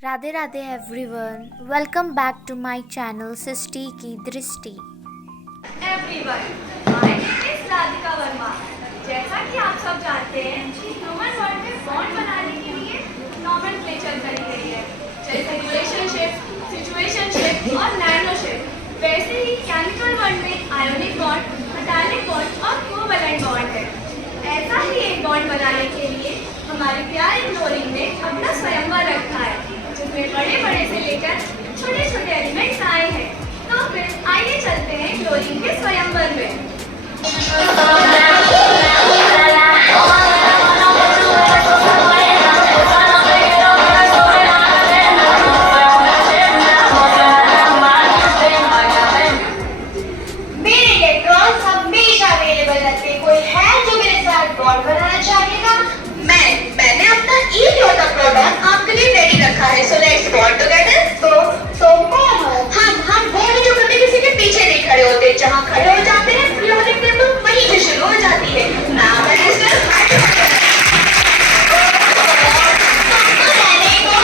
Radhe Radhe everyone, welcome back to my channel Srishti की Drishti. Everyone, my name is Radhika Varma. जैसा कि आप सब जानते हैं, ह्यूमन वर्ल्ड में बॉन्ड बनाने के लिए नॉमेनक्लेचर करी गई है, जैसे रिलेशनशिप, सिचुएशनशिप और नैनोशिप। वैसे ही केमिकल वर्ल्ड में आयोनिक बॉन्ड, मेटालिक बॉन्ड और कोवैलेंट बॉन्ड है। ऐसा ही एक बॉन्ड बनाने के लिए हमारे प्यारे क्लोरीन ने अपना स्वयंवर रखा है, जिसमें बड़े बड़े से लेकर छोटे छोटे एलिमेंट्स आए हैं। तो फिर आइए चलते हैं क्लोरीन के स्वयंवर में। मेरे इलेक्ट्रॉन्स हमेशा अवेलेबल रहते हैं। कोई है जो मेरे साथ बॉन्ड बनाना चाहेगा? मैंने अपना इकलौता प्रोडक्ट आपके लिए रेडी रखा है। So let's bond together. तो कौन हो? हम वो हैं जो कभी किसी के पीछे नहीं खड़े होते। जहाँ खड़े हो जाते हैं पीरियोडिक टेबल वहीं से शुरू हो जाती है। नाम है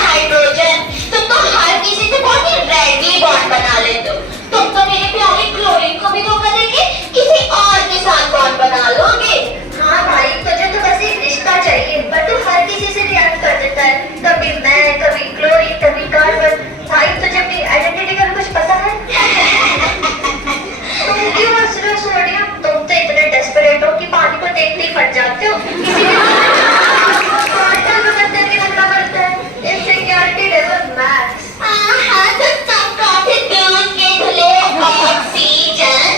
हाइड्रोजन। तुम तो हर किसी से बहुत ही रेडी बॉन्ड बना लेते हो। तुम तो मेरे प्यारे क्लोरीन को भी धोखा देके किसी और के साथ बॉन्ड बना लोगे। हाँ भाई, तुझे तो बस एक रिश्ता चाहिए, पर तू हर किसी से रिएक्ट कर देता है। कभी मैं, कभी क्लोरीन, कभी कार्बन। भाई तुझे अपनी आइडेंटिटी का कुछ पता है? तुम क्यों हंस रहे हो सोनिया? तुम तो इतने डेस्परेट हो कि पानी को देखते ही फट जाते हो। किसी के इनसिक्योरिटी लेवल मैक्स। हाँ तो तुम काफी दूर के धुले ऑक्सीजन।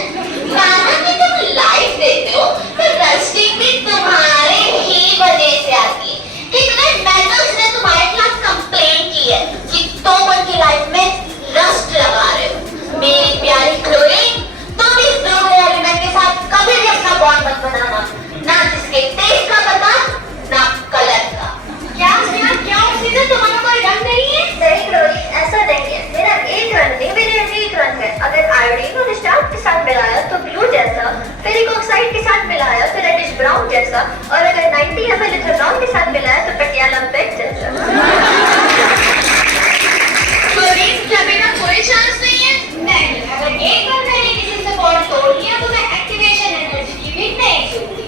माना कि तुम लाइफ देते हो, तो रस्टिंग भी तुम्हारे ही वजह से आती है। कितने मेटल्स ने तुम्हारे खिलाफ कंप्लेन की है कि तुम उनकी लाइफ में रस्ट लगा रहे हो। मेरी प्यारी क्लोरीन, तुम इस ब्लू एलिमेंट के साथ कभी भी अपना बॉन्ड मत बनाना, ना जिसके टेस्ट का पता, ना कलर का। क्या ऑक्सीजन तुम्हारा कोई रंग नहीं है? नहीं क्लोरीन, ऐसा नहीं है। मेरा एक रंग नहीं, मेरे अनेक रंग है। अगर आयोडीन और स्टार्च के साथ मिलाया तो ब्लू जैसा, फेरिक ऑक्साइड के साथ मिलाया तो रेडिश ब्राउन जैसा, और अगर 90 ml इथेनॉल के साथ मिलाया तो पटियाला पेट जैसा। क्लोरीन, क्या मेरा कोई चांस नहीं है? नहीं, अगर एक बार मैंने किसी से बॉन्ड तोड़ लिया तो मैं एक्टिवेशन एनर्जी की भी नहीं छूटती।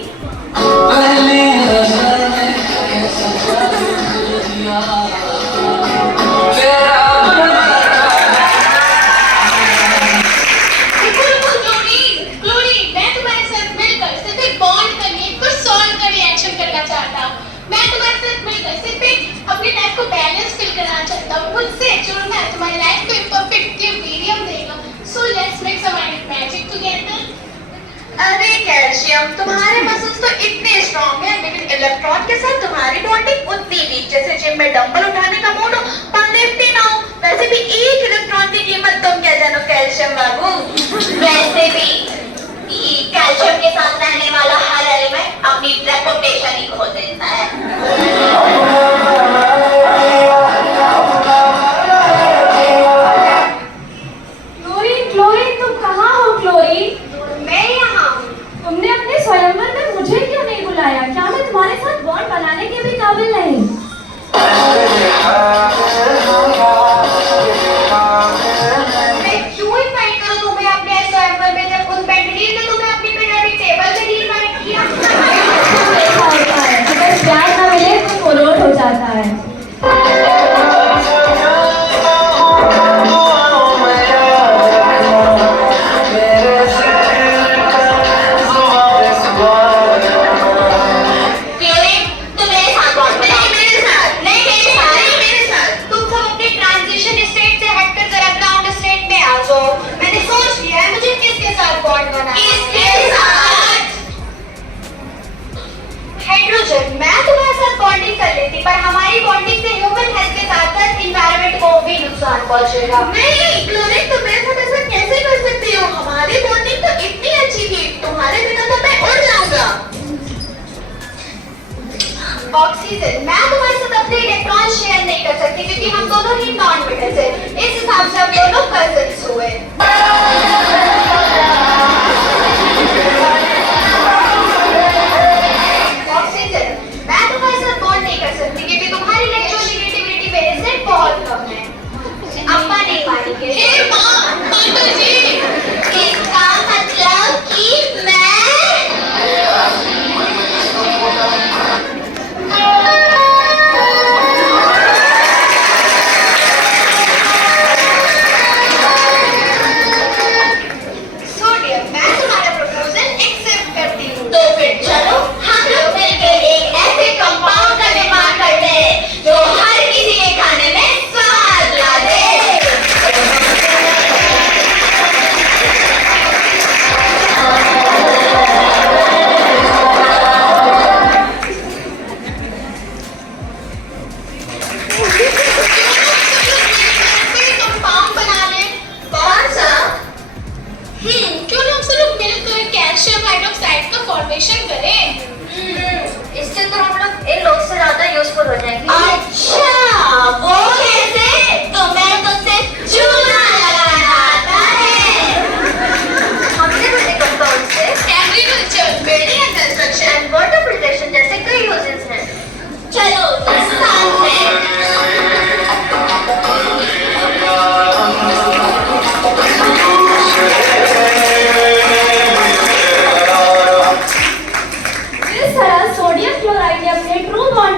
अरे कैल्शियम, तुम्हारे मसल्स तो इतने स्ट्रॉन्ग हैं, लेकिन इलेक्ट्रॉन के साथ तुम्हारी बॉन्डिंग उतनी वीक। जैसे जिम में डंबल उठाने का मूड हो, पर लिफ्ट ना हो। वैसे भी एक इलेक्ट्रॉन की कीमत तुम क्या जानो कैल्शियम बाबू। वैसे भी कैल्शियम के साथ रहने वाला हर एलिमेंट अपनी रेपुटेशन ही खो देता है। क्लोरीन, तुम कहाँ हो? क्लोरीन, मैं यहाँ हूँ। तुमने अपने स्वयंवर में मुझे क्यों नहीं बुलाया? क्या मैं तुम्हारे साथ बॉन्ड बनाने के भी काबिल नहीं? मैं क्यों इनवाइट करूँ तुम्हें अपने स्वयंवर में, जब उन पेंडुलिन ने तुम्हें अपनी पीरियोडिक टेबल में इनवाइट किया? ऐसा होता है, अगर प्यार ना मिले तो कोलोट हो जाता है। क्लोरीन, तुम मेरे साथ बॉन्ड बनाओ। नहीं मेरे साथ, नहीं मेरे साथ, नहीं मेरे साथ। तुम सब अपने ट्रांजिशन स्टेट से हटकर जरा ग्राउंड स्टेट में आ जाओ। मैंने सोच लिया है मुझे किसके साथ बॉन्ड बनाना है। किसके साथ? हाइड्रोजन, मैं तुम्हारे साथ बॉन्डिंग कर लेती, पर हमारी बॉन्डिंग से ह्यूमन हेल्थ के साथ साथ एनवायरनमेंट को भी नुकसान पहुंचेगा। नहीं क्लोरीन, तुम मेरे साथ ऐसा कैसे कर सकती हो? हमारी बॉन्डिंग तो इतनी अच्छी थी, तुम्हारे बिना तो मैं उड़ जाऊंगा। ऑक्सीजन, मैं तुम्हारे साथ अपने इलेक्ट्रॉन शेयर नहीं कर सकती, क्योंकि हम दोनों ही नॉन मेटल्स हैं। इस हिसाब से हम दोनों कजिन्स हुए। ऑक्सीजन, मैं तुम्हारे साथ बॉन्ड नहीं कर सकती, क्योंकि तुम्हारी इलेक्ट्रोनेगेटिविटी मेरे से बहुत कम है।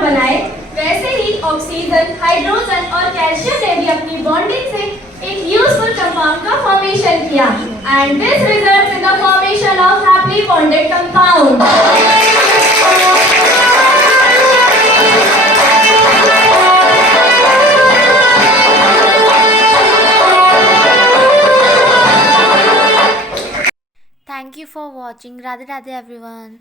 बनाए, वैसे ही ऑक्सीजन, हाइड्रोजन और कैल्शियम ने भी अपनी बॉन्डिंग से एक यूजफुल कंपाउंड का फॉर्मेशन किया and this results in the formation of happily bonded compound. Thank you for watching. Radhe Radhe everyone.